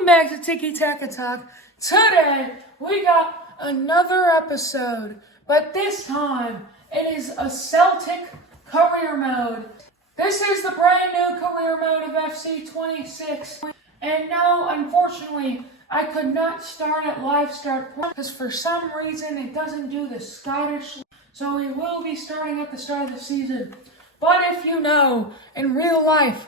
Welcome back to Tiki Taka Talk. Today, we got another episode, but this time, it is a Celtic Career Mode. This is the brand new career mode of FC 26. And no, unfortunately, I could not start at live start point because for some reason it doesn't do the Scottish. So we will be starting at the start of the season. But if you know, in real life,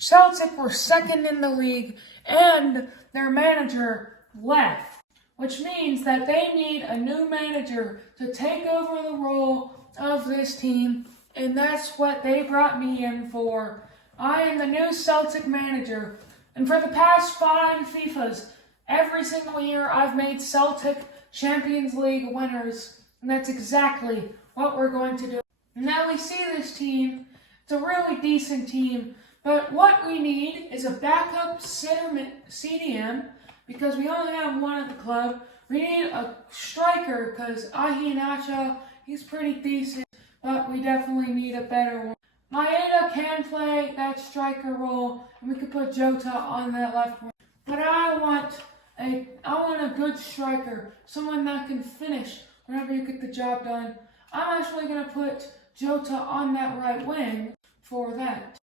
Celtic were second in the league and their manager left, which means that they need a new manager to take over the role of this team, and that's what they brought me in for. I am the new Celtic manager, and for the past 5 FIFAs, every single year I've made Celtic Champions League winners, and that's exactly what we're going to do. Now we see this team, it's a really decent team, but what we need is a backup CDM, because we only have one at the club. We need a striker, because Ahinacho, he's pretty decent, but we definitely need a better one. Maeda can play that striker role, and we could put Jota on that left wing. But I want a good striker, someone that can finish whenever you get the job done. I'm actually going to put Jota on that right wing for that.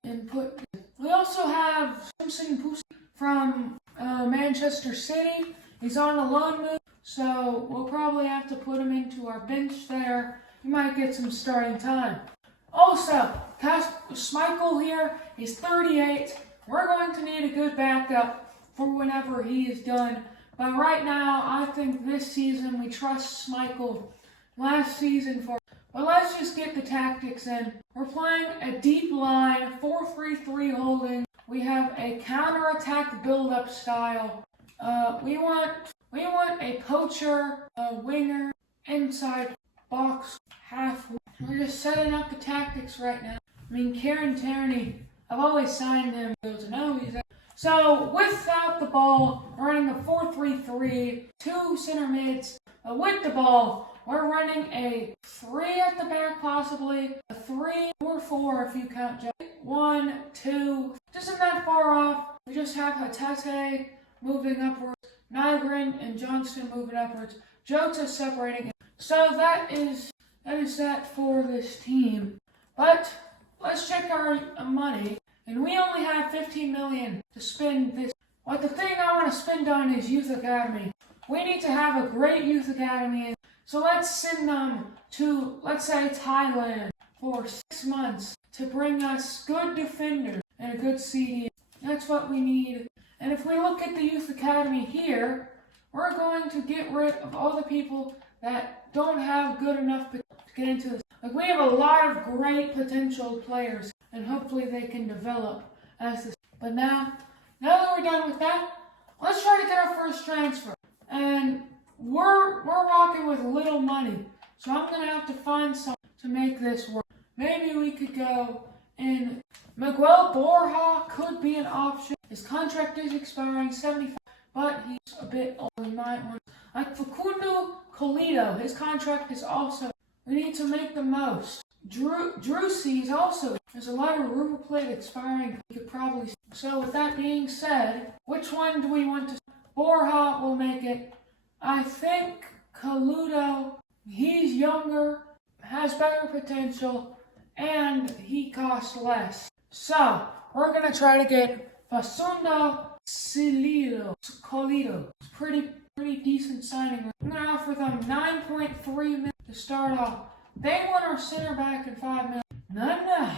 We also have Simpson Pussy from Manchester City. He's on a loan move, so we'll probably have to put him into our bench there. He might get some starting time. Also, Schmeichel here, he's 38. We're going to need a good backup for whenever he is done. But right now, I think this season we trust Schmeichel. Last season but let's just get the tactics in. We're playing a deep line, 4-3-3 holding. We have a counter-attack build-up style. We want a poacher, a winger, inside box, half. We're just setting up the tactics right now. I mean, Kieran Tierney, I've always signed him. So without the ball, we're running a 4-3-3, 2 center mids. With the ball, we're running a 3 at the back, possibly a 3 or 4 if you count Joe. 1, 2, isn't that far off. We just have Hatate moving upwards, Nygren and Johnston moving upwards, Jota separating. So that is that for this team. But let's check our money, and we only have 15 million to spend this. But the thing I want to spend on is Youth Academy. We need to have a great Youth Academy. So let's send them to, let's say, Thailand for 6 months to bring us good defenders and a good CDM. That's what we need. And if we look at the Youth Academy here, we're going to get rid of all the people that don't have good enough to get into this. Like, we have a lot of great potential players, and hopefully they can develop as this. But now that we're done with that, let's try to get our first transfer. And we're rocking with little money, so I'm going to have to find something to make this work. Maybe we could go in. Miguel Borja could be an option. His contract is expiring 75, but he's a bit old. We might want, like Facundo Colito, his contract is also. We need to make the most. Drusy is also. There's a lot of River Plate expiring. We could probably. So with that being said, which one do we want to? Borja will make it. I think Colito, he's younger, has better potential, and he costs less. So, we're going to try to get Facundo Colito. Pretty decent signing. I'm going to offer them 9.3 million to start off. They want our center back in 5 million. No.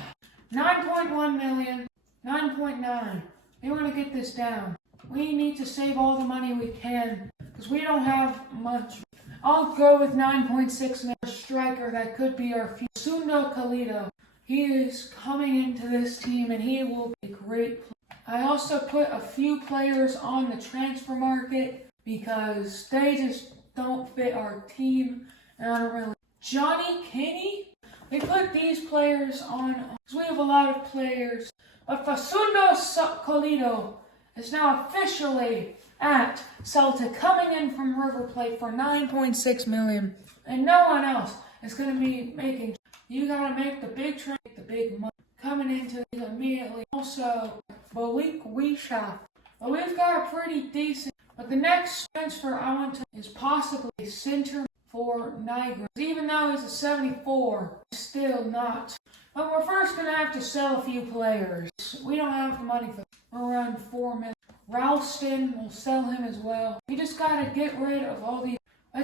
9.1 million, 9.9. They want to get this down. We need to save all the money we can, because we don't have much. I'll go with 9.6 million. Striker that could be our future. Facundo Colito. He is coming into this team, and he will be a great player. I also put a few players on the transfer market because they just don't fit our team. And I don't really. Johnny Kinney? We put these players on because we have a lot of players. But Facundo Colito is now officially at Celtic, coming in from River Plate for 9.6 million. And no one else is going to be making. You got to make the big trade, the big money. Coming into these immediately. Also, Malik Wisha But we've got a pretty decent. But the next transfer I want to is possibly center for Niagara. Even though he's a 74, still not. But we're first going to have to sell a few players. We don't have the money for we're around 4 million. Ralston, we'll sell him as well. We just got to get rid of all these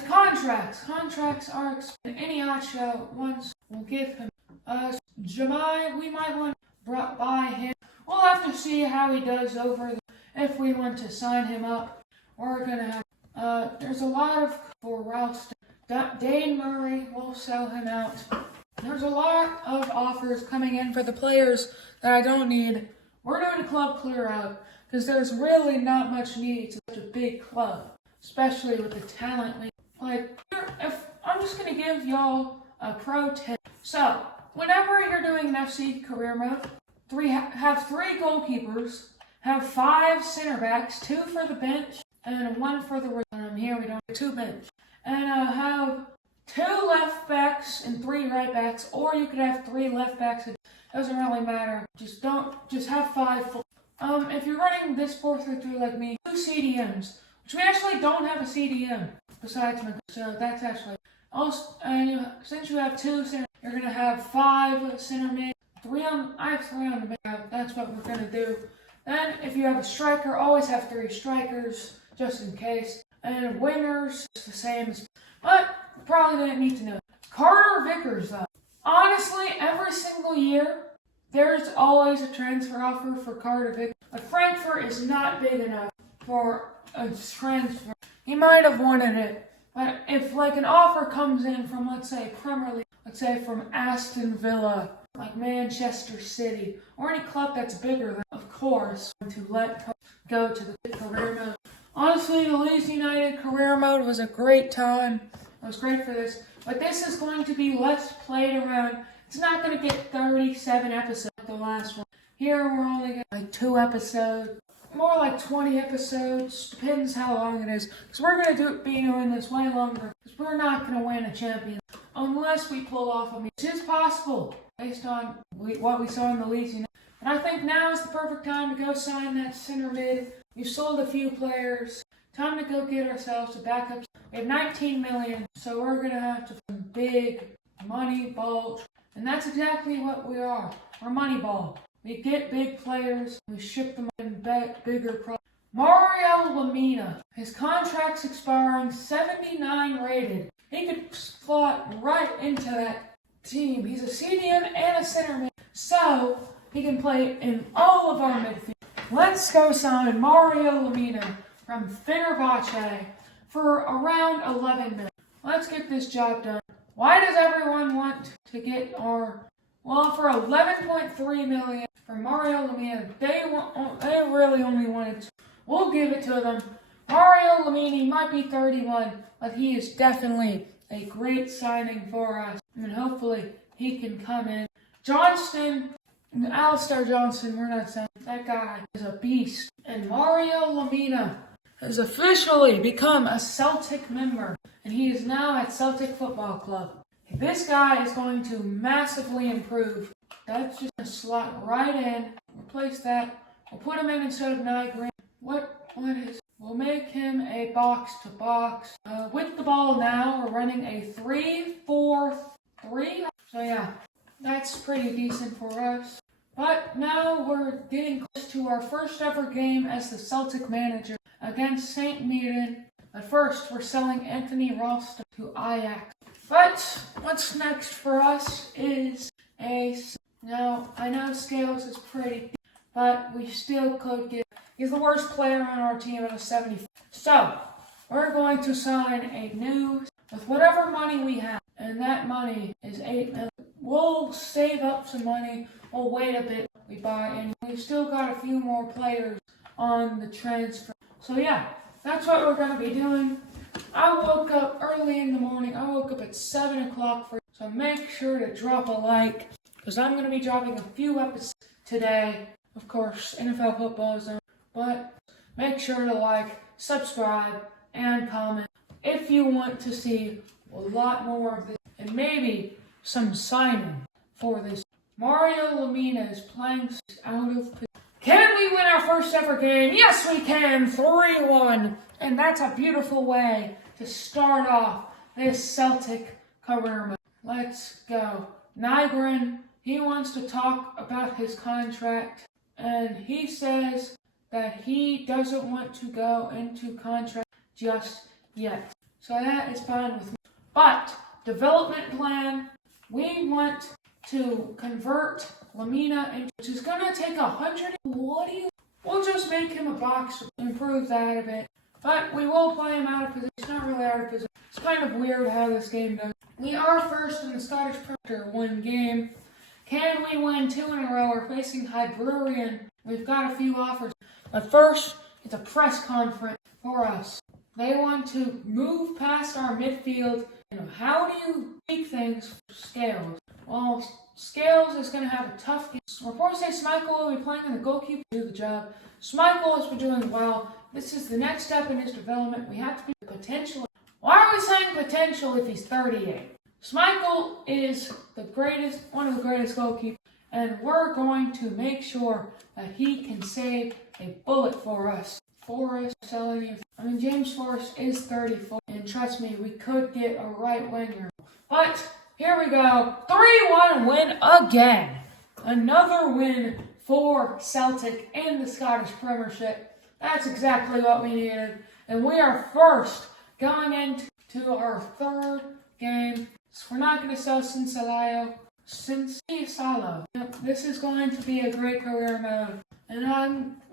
contracts. Contracts are expensive. Any Acho once we'll give him. Jamai, we might want to buy him. We'll have to see how he does over if we want to sign him up. We're going to have, there's a lot of, for Ralston. Dane Murray, we'll sell him out. There's a lot of offers coming in for the players that I don't need. We're doing a club clear out because there's really not much need to such a big club, especially with the talent. Like, if I'm just going to give y'all a pro tip. So, whenever you're doing an FC career mode, have 3 goalkeepers, have 5 center backs, 2 for the bench, and 1 for the reserve. Here we don't have 2 bench. And have 2 left backs and 3 right backs, or you could have 3 left backs. It doesn't really matter. Just have 5. If you're running this 4-3-3 like me, 2 CDMs, which we actually don't have a CDM besides my. So that's actually also. And since you have 2 center, you're gonna have 5 center mid. I have 3 on the mid. That's what we're gonna do. Then, if you have a striker, always have 3 strikers just in case. And winners, it's the same as. But probably didn't need to know. Carter Vickers, though. Honestly, every single year, there's always a transfer offer for Carter Vickers. But Frankfurt is not big enough for a transfer. He might have wanted it. But if like an offer comes in from, let's say, Premier League, let's say from Aston Villa, like Manchester City, or any club that's bigger than, of course, to let go to the career mode. Honestly, the Leeds United career mode was a great time. It was great for this. But this is going to be less played around. It's not going to get 37 episodes like the last one. Here we're only getting like 2 episodes. More like 20 episodes. Depends how long it is. Because we're going to be doing this way longer. Because we're not going to win a champion. Unless we pull off a meet. Which is possible. Based on what we saw in the Leeds United. And I think now is the perfect time to go sign that center mid. We've sold a few players. Time to go get ourselves a backup. We have 19 million, so we're going to have to big money ball. And that's exactly what we are. We're money ball. We get big players, we ship them in bigger products. Mario Lemina. His contract's expiring, 79 rated. He could slot right into that team. He's a CDM and a center mid, so he can play in all of our midfield. Let's go sign Mario Lemina from Fenerbahce for around 11 million. Let's get this job done. Why does everyone want to get our... Well, for 11.3 million for Mario Lemina, they really only wanted to. We'll give it to them. Mario Lemina might be 31, but he is definitely a great signing for us. And hopefully he can come in. Johnston, Alistair Johnston, we're not saying that guy is a beast. And Mario Lemina has officially become a Celtic member. And he is now at Celtic Football Club. This guy is going to massively improve. That's just a slot right in. Replace that. We'll put him in instead of Niagara. We'll make him a box-to-box. With the ball now, we're running a 3-4-3. So yeah, that's pretty decent for us. But now we're getting close to our first ever game as the Celtic manager against St. Mirren. But first, we're selling Anthony Ralston to Ajax. But what's next for us is now I know Scales is pretty, but we still could get. He's the worst player on our team at a 70. So we're going to sign a new with whatever money we have, and that money is 8 million. We'll save up some money. We'll wait a bit. We buy, and we've still got a few more players on the transfer. So yeah, that's what we're going to be doing. I woke up early in the morning. I woke up at 7 o'clock so make sure to drop a like, because I'm going to be dropping a few episodes today. Of course, NFL football zone. But make sure to like, subscribe, and comment if you want to see a lot more of this. And maybe some signing for this. Mario Lemina is playing out of... Can we we win our first ever game? Yes, we can. 3-1. And that's a beautiful way to start off this Celtic career mode. Let's go. Nygren, he wants to talk about his contract, and he says that he doesn't want to go into contract just yet. So that is fine with me. But, development plan, we want to convert Lamina, which is going to take 100. We'll just make him a boxer, improve that a bit. But we will play him out of position. It's not really out of position. It's kind of weird how this game goes. We are first in the Scottish Premier one game. Can we win 2 in a row? We're facing Hibernian. We've got a few offers. But first, it's a press conference for us. They want to move past our midfield. How do you make things for Scales? Well, Scales is going to have a tough game. Reports say Schmeichel will be playing in the goalkeeper to do the job. Schmeichel has been doing well. This is the next step in his development. We have to be potential. Why are we saying potential if he's 38? Schmeichel is one of the greatest goalkeepers, and we're going to make sure that he can save a bullet for us. James Forrest is 34, and trust me, we could get a right winger. But here we go, 3-1 win again. Another win for Celtic in the Scottish Premiership. That's exactly what we needed, and we are first going into our third game. So we're not going to sell Cincelo. This is going to be a great career mode. And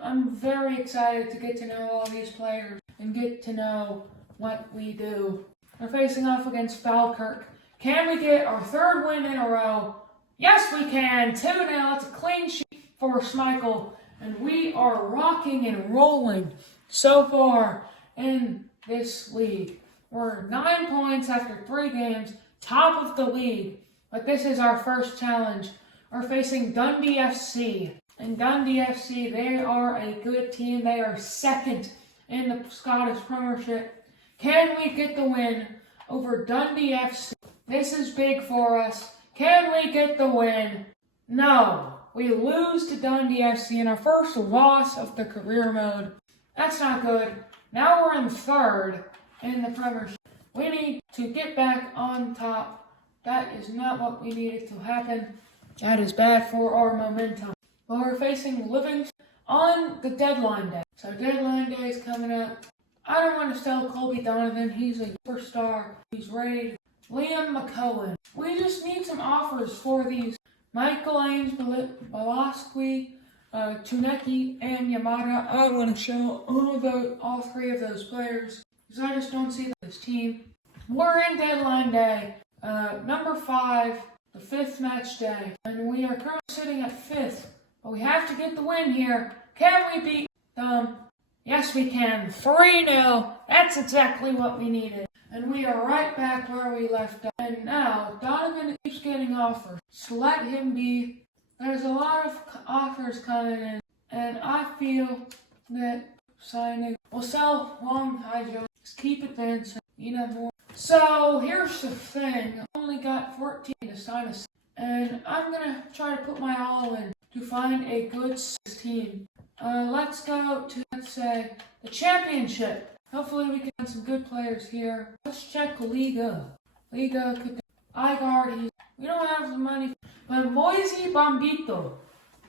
I'm very excited to get to know all these players and get to know what we do. We're facing off against Falkirk. Can we get our third win in a row? Yes, we can. 2-0. It's a clean sheet for Schmeichel. And we are rocking and rolling so far in this league. We're 9 points after 3 games. Top of the league, but this is our first challenge. We're facing Dundee FC, and Dundee FC, they are a good team. They are second in the Scottish Premiership. Can we get the win over Dundee FC? This is big for us. Can we get the win? No. We lose to Dundee FC in our first loss of the career mode. That's not good. Now we're in third in the Premiership. We need to get back on top. That is not what we needed to happen. That is bad for our momentum. But we're facing Livingston on the deadline day. So deadline day is coming up. I don't want to sell Colby Donovan. He's a superstar. He's ready. Liam McCowan. We just need some offers for these. Michael Ames, Balaski, Tuneki, and Yamada. I want to show all 3 of those players, because I just don't see this team. We're in deadline day, number 5, the 5th match day, and we are currently sitting at 5th, but we have to get the win here. Can we beat them? Yes, we can. 3-0. That's exactly what we needed. And we are right back where we left off. And now, Donovan keeps getting offers. So let him be. There's a lot of offers coming in, and I feel that signing will sell Long High Jones. Keep advancing. More. So here's the thing. I only got 14 to sign us, and I'm gonna try to put my all in to find a good team. Let's go to, let's say, the championship. Hopefully we can find some good players here. Let's check Liga. Liga could Igard. We don't have the money, but Moisey Bombito.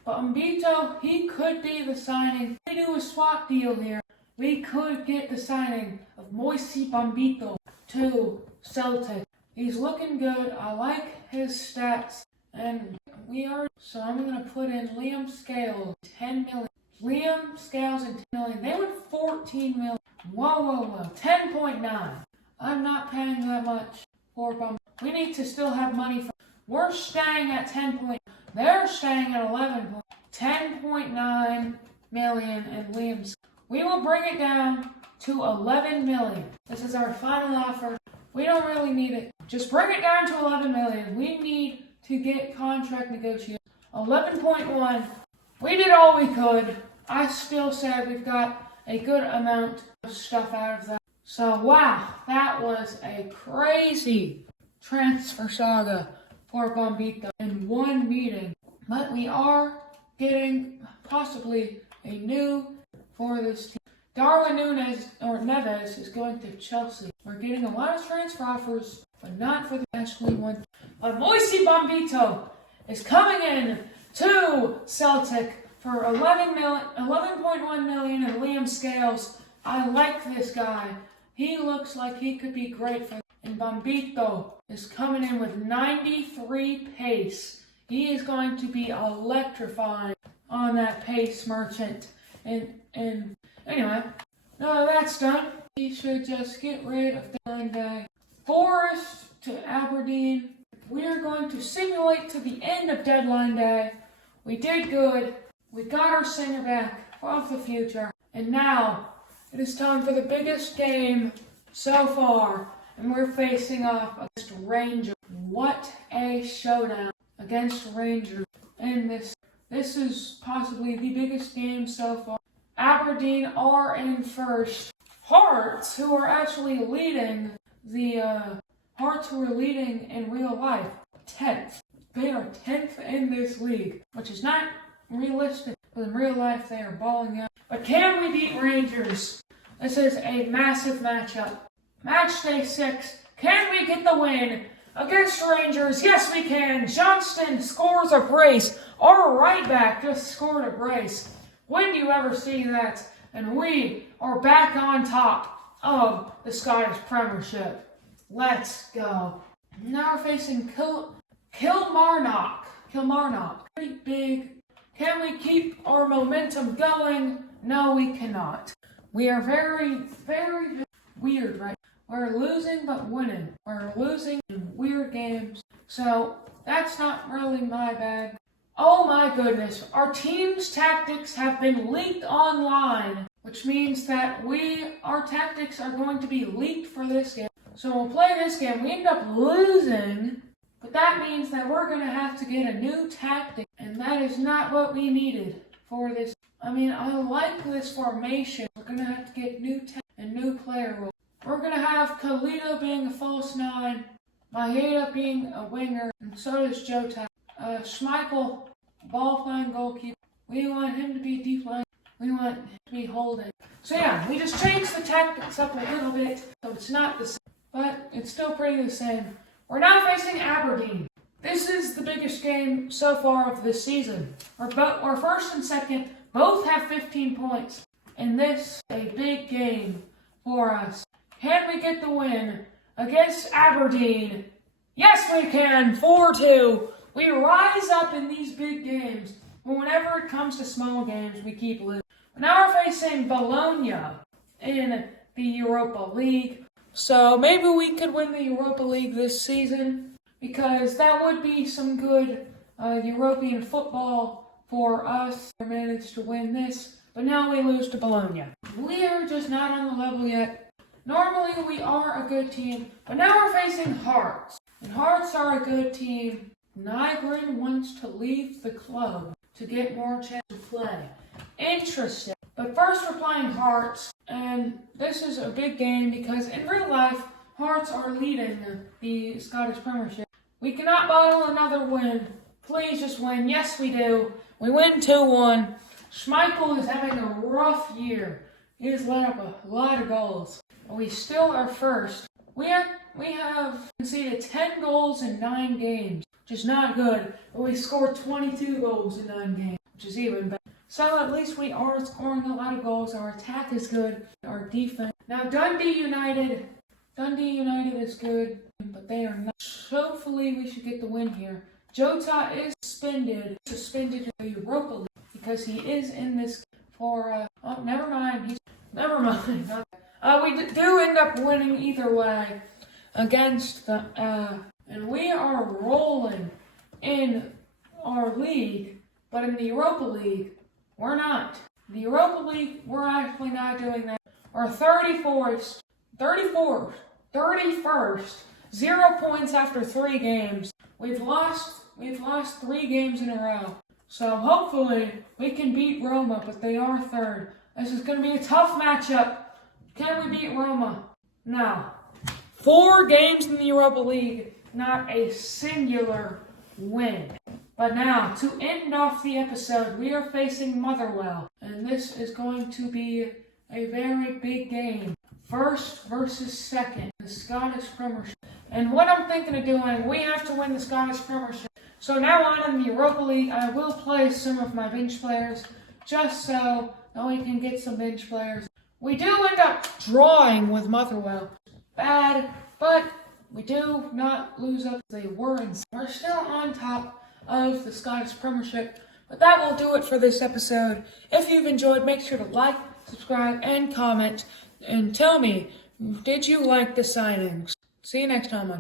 Bombito, he could be the signing. We do a swap deal here. We could get the signing of Moisey Bombito to Celtic. He's looking good. I like his stats. And so I'm going to put in Liam Scales, 10 million. Liam Scales and 10 million. They went 14 million. Whoa. 10.9. I'm not paying that much for Bombito. We need to still have money for. We're staying at 10. They're staying at 11. 10.9 million and Liam. We will bring it down to 11 million. This is our final offer. We don't really need it. Just bring it down to 11 million. We need to get contract negotiations. 11.1. We did all we could. I still said we've got a good amount of stuff out of that. So wow, that was a crazy transfer saga for Bombito in one meeting. But we are getting possibly a new for this team. Darwin Neves is going to Chelsea. We're getting a lot of transfer offers, but not for the Ashley one. But Moise Bombito is coming in to Celtic for 11.1 million, and Liam Scales. I like this guy. He looks like he could be great for. And Bombito is coming in with 93 pace. He is going to be electrifying on that pace merchant. And anyway, now that's done. We should just get rid of deadline day. Forest to Aberdeen. We are going to simulate to the end of deadline day. We did good. We got our center back of the future. And now it is time for the biggest game so far. And we're facing off against Rangers. What a showdown against Rangers. And this is possibly the biggest game so far. Aberdeen are in first. Hearts, who are actually leading in real life, 10th. They are 10th in this league, which is not realistic, but in real life they are balling out. But can we beat Rangers? This is a massive matchup. Match day 6. Can we get the win against Rangers? Yes, we can. Johnston scores a brace. Our right back just scored a brace. When do you ever see that? And we are back on top of the Scottish Premiership. Let's go. Now we're facing Kilmarnock. Pretty big. Can we keep our momentum going? No, we cannot. We are very, very weird right now. We're losing but winning. We're losing in weird games. So that's not really my bag. Oh my goodness. Our team's tactics have been leaked online, which means that our tactics are going to be leaked for this game. So we'll play this game. We end up losing, but that means that we're going to have to get a new tactic, and that is not what we needed for this. I mean, I like this formation. We're going to have to get new tactics and new player rules. We're going to have Kalito being a false 9, Maeda being a winger, and so does Jota. Schmeichel, ball-playing goalkeeper. We want him to be deep line. We want him to be holding. So yeah, we just changed the tactics up a little bit, so it's not the same, but it's still pretty the same. We're now facing Aberdeen. This is the biggest game so far of this season. Our first and second both have 15 points, and this is a big game for us. Can we get the win against Aberdeen? Yes, we can. 4-2. We rise up in these big games, but whenever it comes to small games, we keep losing. Now we're facing Bologna in the Europa League. So maybe we could win the Europa League this season, because that would be some good European football for us. We managed to win this, but now we lose to Bologna. We are just not on the level yet. Normally we are a good team, but now we're facing Hearts. And Hearts are a good team. Nygren wants to leave the club to get more chance to play. Interesting. But first we're playing Hearts, and this is a big game because in real life, Hearts are leading the Scottish Premiership. We cannot bottle another win. Please just win. Yes, we do. We win 2-1. Schmeichel is having a rough year. He has let up a lot of goals. But we still are first. We have conceded 10 goals in 9 games, which is not good. But we scored 22 goals in 9 games, which is even better. So at least we are scoring a lot of goals. Our attack is good. Our defense. Now Dundee United is good, but they are not. Hopefully we should get the win here. Jota is suspended in the Europa League because he is in this for. Oh, never mind. We do end up winning either way against the. And we are rolling in our league, but in the Europa League, we're not. In the Europa League, we're actually not doing that. We're 31st, 0 points after 3 games. We've lost 3 games in a row. So hopefully we can beat Roma, but they are 3rd. This is going to be a tough matchup. Can we beat Roma? No. 4 games in the Europa League, not a singular win. But now, to end off the episode, we are facing Motherwell. And this is going to be a very big game. First versus second, the Scottish Premiership. And what I'm thinking of doing, we have to win the Scottish Premiership. So now on in the Europa League, I will play some of my bench players, just so that we can get some bench players. We do end up drawing with Motherwell. Bad, but we do not lose up as they were. We're still on top of the Scottish Premiership. But that will do it for this episode. If you've enjoyed, make sure to like, subscribe, and comment. And tell me, did you like the signings? See you next time on